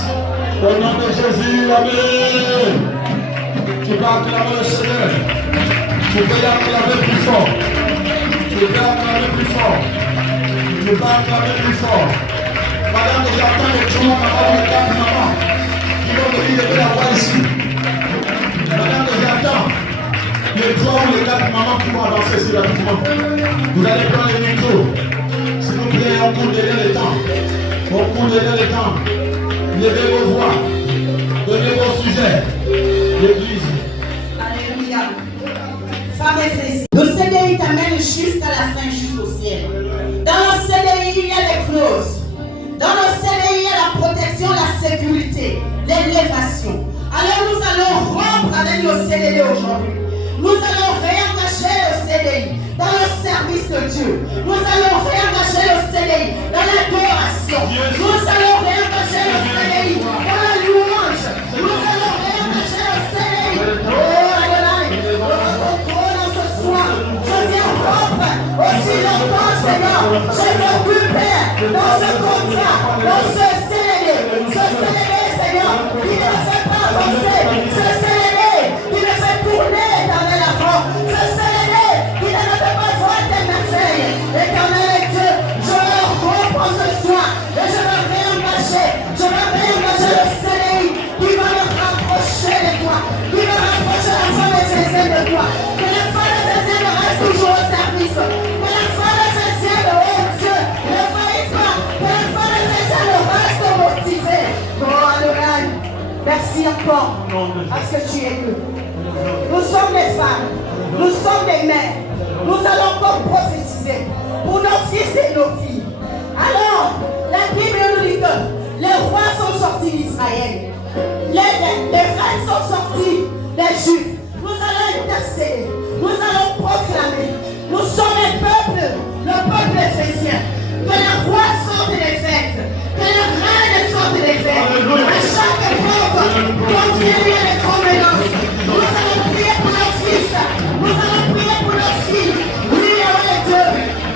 Au nom de Jésus, Amen. Tu peux acclamer le Seigneur. Tu peux acclamer plus fort. Tu peux acclamer plus fort. Tu peux acclamer plus fort. Madame, j'attends les gens, maman, les quatre mamans qui vont venir lever la voix ici. Madame, j'attends les trois ou les quatre mamans qui vont avancer sur la mouvement. Vous allez prendre le micro. S'il vous plaît, on court derrière le temps. On court derrière le temps. Levez vos voix. Donnez vos sujets. L'église. Alléluia. Femme et fils. Le CDI t'amène jusqu'à la fin, jusqu'au ciel. Dans le CDI, il y a des clauses. Dans le CDI, il y a la protection, la sécurité, l'élévation. Alors nous allons rompre avec le CDI aujourd'hui. Nous allons réengager le CDI dans le service de Dieu. Nous allons réengager le CDI dans l'adoration. Nous allons réengager le CDI dans la louange. Nous allons réengager le CDI. Oh, Adonai, notre trône ce soir. Je viens rompre aussi longtemps, Seigneur. Je veux plus Père dans ce contrat, dans ce CDI. Ce CDI, Seigneur, qui ne fait pas avancer. Ce CDI qui ne fait tourner dans l'avant. Ce CDI qui ne fait pas voir tes merveilles. Éternel Dieu, je le reprends ce soir et je veux réengager. Je veux réengager le CDI qui va me rapprocher de toi, qui va rapprocher la femme et ses ailes de toi. Que la femme et ses ailes reste toujours au service. Que la femme et ses ailes, oh Dieu, ne faillissent pas. Que la femme et ses ailes reste motivée. Oh Adonai, merci encore parce que tu es nous. Nous sommes des femmes, nous sommes des mères. Nous allons encore prophétiser pour nos fils et nos filles. Alors, la Bible nous dit que les rois sont sortis d'Israël. Les reines sont sortis des Juifs. Nous allons intercéder. Nous allons proclamer. Nous sommes les peuples, le peuple éphésien. Que les rois sortent des fêtes. Que les reines sortent des fêtes. À chaque époque, continuez les convenances. Nous allons prier pour nos fils. Nous allons prier pour nos filles. Oui, avec Dieu.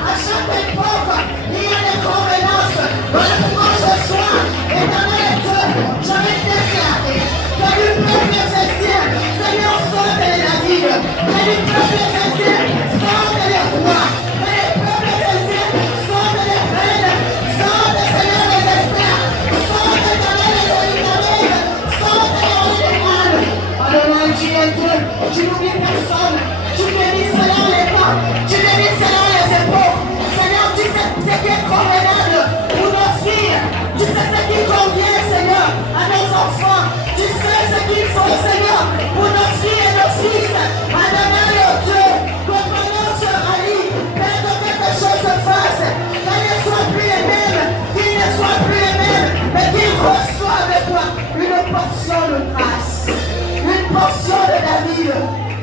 À chaque époque, il y a des convenances. Pour ce soir, éternel Dieu, je vais déclarer que du peuple éphésien, Seigneur, sorte les navires. Que du peuple éphésien, sorte les rois. Que du peuple éphésien, sorte les reines. Sorte, Seigneur, les experts. Sorte, éternel, les oligarques. Sorte les oligarques. Adonai, tu es Dieu. Tu n'oublies personne. Tu bénis selon les pas. Tu bénis selon les épaules. Seigneur, tu sais ce qui est convenable pour nos filles. Tu sais ce qui convient, Seigneur, à nos enfants. Tu sais ce qu'il faut, Seigneur, pour nos filles et nos fils. Adonai, oh Dieu, que pendant ce rallye, Père, que quelque chose se fasse. Qu'ils ne soient plus les mêmes. Qu'ils ne soient plus les mêmes. Mais qu'ils reçoivent de toi une portion de grâce. Une portion de David.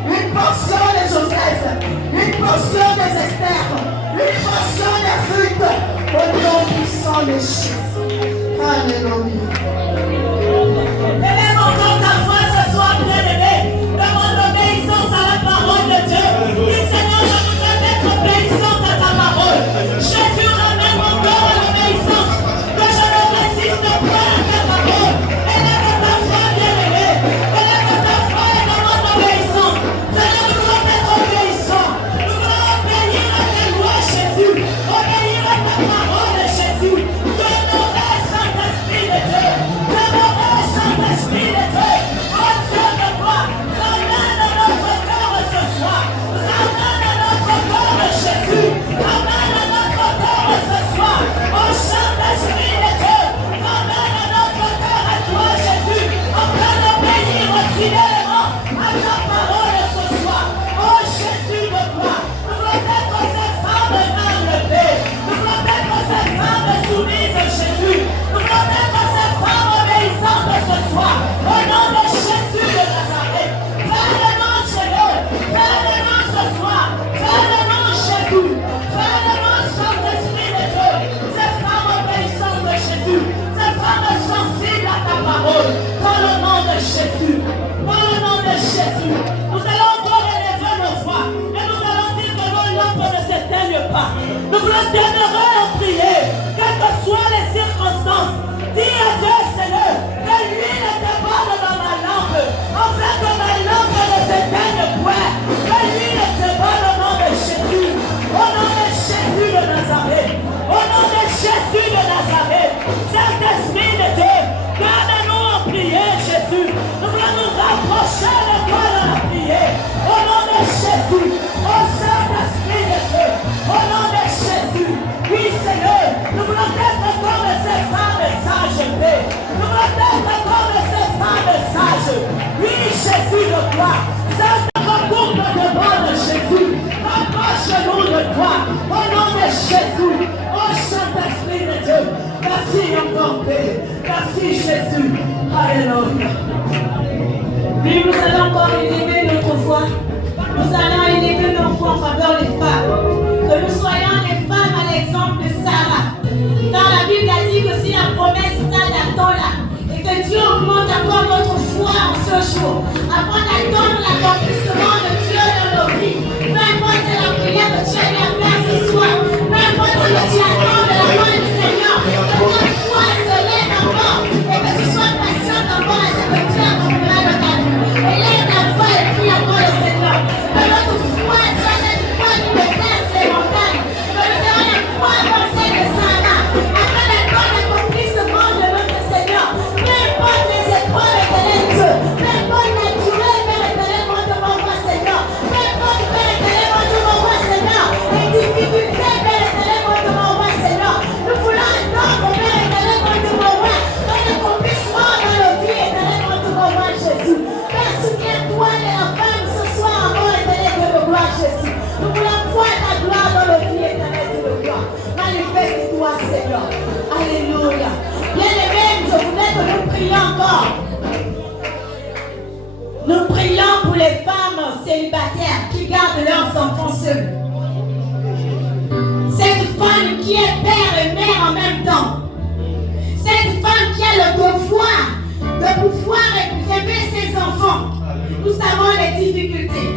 Une portion de Joseph. Une portion des Esther. Une portion des Ruth. Au nom puissant de Jésus. Alléluia. Élève encore ta voix ce soir, bien-aimé. Demande l'obéissance à la parole ta parole ce soir. Oh Jésus de gloire, nous voulons être ces femmes enlevées. Nous voulons être ces femmes soumises, Jésus. Nous voulons être ces femmes obéissantes ce soir. Au nom de Jésus de Nazareth. Fais-le-nous chez eux. Fais-le-nous ce soir. Fais-le-nous Jésus. Fais-le-nous Saint-Esprit de Dieu. Ces femmes obéissantes de Jésus. Ces femmes sensibles à ta parole. Dans le nom de Jésus. Dans le nom de Jésus. Nous allons encore élever nos voix. Et nous allons dire que nos lampes ne s'éteignent pas. Nous voulons demeurer en prière. Quelles que soient les circonstances. Dis à Dieu, Seigneur, que l'huile déborde dans ma lampe. Afin que ma lampe ne s'éteigne point. Que l'huile déborde au nom de Jésus. Au nom de Jésus de Nazareth. Au nom de Jésus de Nazareth. Saint-Esprit de Dieu, garde-nous en prière, Jésus. Nous voulons nous rapprocher de toi dans la prière. Au nom de Jésus. Au Saint-Esprit de Dieu. Au nom de Jésus. Oui, Seigneur, nous voulons être comme ces femmes sages. Nous voulons être comme ces femmes sages. Oui, Jésus de gloire. Saint-Esprit de devant de Jésus. Rapproche-nous de toi. Au nom de Jésus. Oh Saint-Esprit de Dieu. Merci encore, Père. Merci Jésus. Alléluia. Oui, nous allons encore élever notre foi. Nous allons élever nos foi en faveur des femmes. Que nous soyons des femmes à l'exemple de Sarah. Dans la Bible a dit que si la promesse d'attendre là, et que Dieu augmente encore notre foi en ce jour, afin d'attendre l'accomplissement de Dieu dans nos vies. Peu importe la prière que tu as mis en place ce soir, peu importe ce que tu attends de la part du Seigneur, que ta foi se lève encore et que tu sois patient encore à ce que Dieu accomplira dans ta vie. Élève ta foi et prie encore le Seigneur. Que notre foi soit cette foi qui déplace les montagnes. Que nous ayons la foi comme celle de Sarah, afin d'attendre l'accomplissement de notre Seigneur. Peu importe les épreuves éternelles, Dieu. Peu importe la durée, Père éternel, moi de mon roi Seigneur. Peu importe, Père éternel, moi de mon roi Seigneur. Les difficultés, Père éternel, moi de mon roi Seigneur. Nous voulons attendre, Père éternel, moi de mon roi. Ton accomplissement dans nos vies, éternel, moi de mon roi Jésus. Père, souviens-toi de la femme ce soir, encore éternel, de nos gloire Jésus. Nous voulons voir ta gloire dans nos vies, éternel, de nos gloire. Manifeste-toi, Seigneur. Alléluia. Bien-aimés, je voudrais que nous prions encore. Nous prions pour les femmes célibataires qui gardent leurs enfants seuls. Cette femme qui est père et mère en même temps. Cette femme qui a le devoir de pouvoir élever ses enfants. Nous savons les difficultés.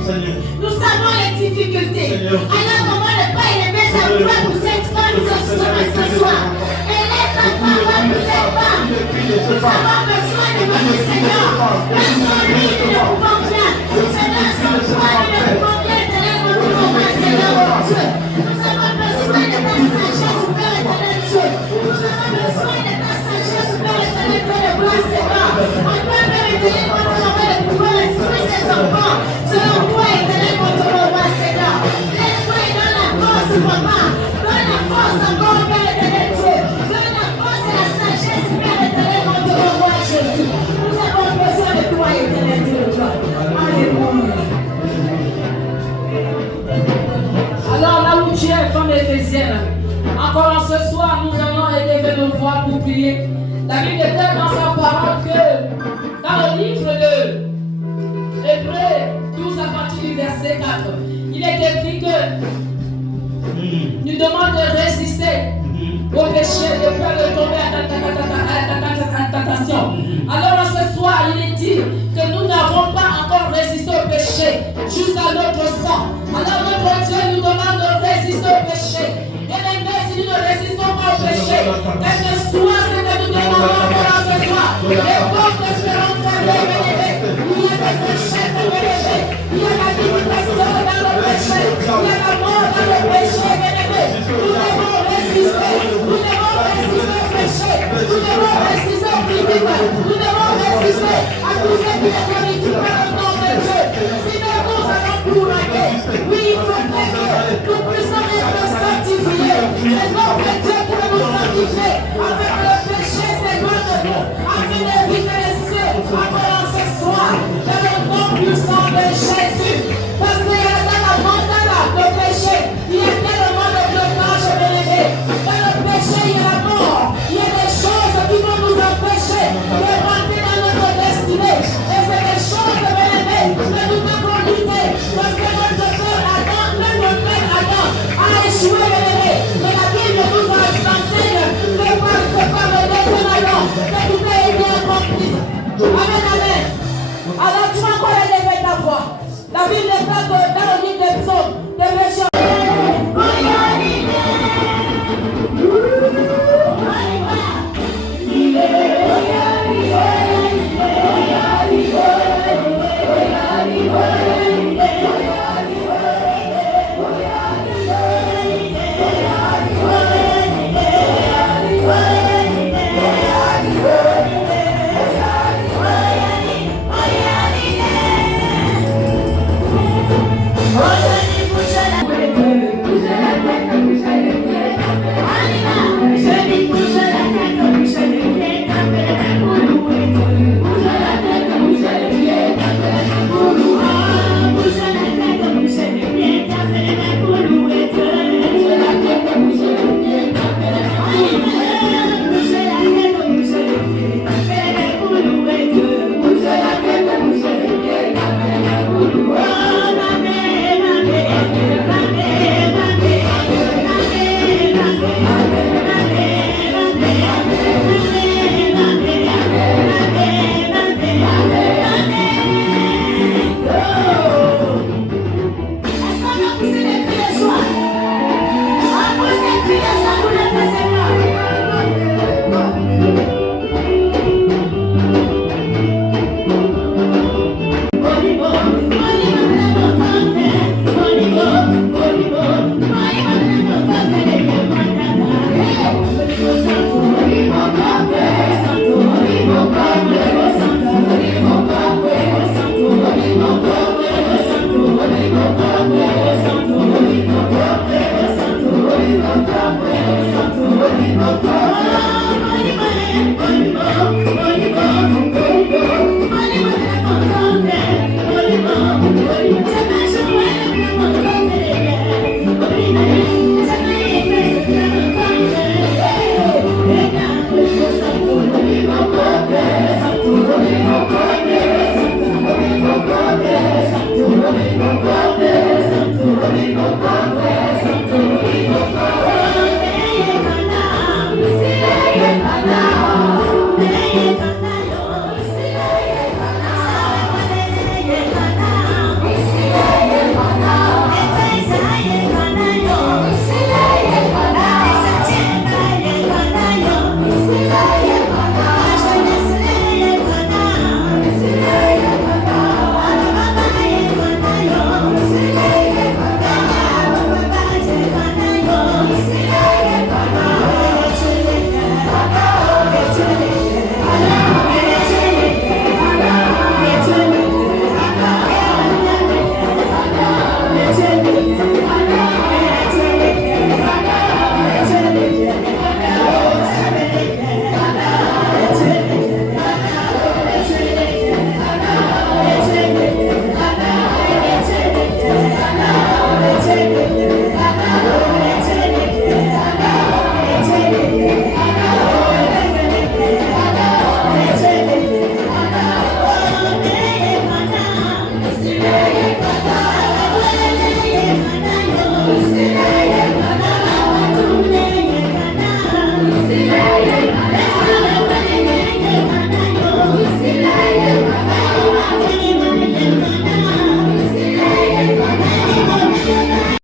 Nous savons les difficultés. Alors comment ne pas élever sa voix pour cette femme ce soir? Élève ta parole pour cette femme. Nous avons besoin de notre Seigneur. Même sans lui, nous ne pouvons rien. Seigneur, sans toi, nous ne pouvons rien. Éternel, nous ne pouvons pas, Seigneur, mon Dieu. Nous avons besoin de ta sagesse, Père éternel Dieu. Nous avons besoin de ta sagesse, Père éternel Dieu, de gloire, Seigneur. En toi, Père éternel, mon Dieu, on va le pouvoir instruire ses enfants. Selon toi, éternel, mon Dieu, mon roi, Seigneur. Laisse-moi et donne la force, papa. Donne la force encore, Père éternel Dieu. Donne la force et la sagesse, Père éternel, mon Dieu, mon roi, Jésus. Nous avons besoin de toi, éternel Dieu, de gloire. Alléluia. Alors là où tu es, femme éphésienne, encore ce soir, nous allons élever nos voix pour prier. La Bible est dans sa parole que dans le livre de Hébreux 12 à partir du verset 4, il est écrit que nous demande de résister au péché, de peur de tomber à la tentation. Alors ce soir, il est dit que nous n'avons pas encore résisté au péché jusqu'à notre sang. Alors notre Dieu nous demande de résister au péché. Et maintenant, si nous ne résistons pas au péché, quel que soit ce que nous demandons encore ce soir, les portes seront fermées. Il y a des péchés de péché. Il y a la limitation dans le péché. Il y a la mort dans le péché. Nous devons résister. Nous devons résister au péché. Nous devons résister au critique. Nous devons résister à tout ce qui est politique par le nom de Dieu. Sinon, nous allons courager. Oui, il faudrait que nous puissions être sanctifiés. C'est notre Dieu qui va nous sanctifier. Jésus. Parce qu'il y a dans la montagne de péché, il y a tellement de blocage, bien-aimé. Dans le péché, il y a la mort. Il y a des choses qui vont nous empêcher de rentrer dans notre destinée. Et c'est des choses, bien-aimé, que nous devons lutter. Parce que notre père Adam, même notre père Adam, a échoué, bien-aimé. Mais la Bible nous enseigne que par le destin Adam, que tout est bien accompli. Amen, amen. Alors tu vas encore élever ta voix. La Bible est dans le livre des psaumes, des versions.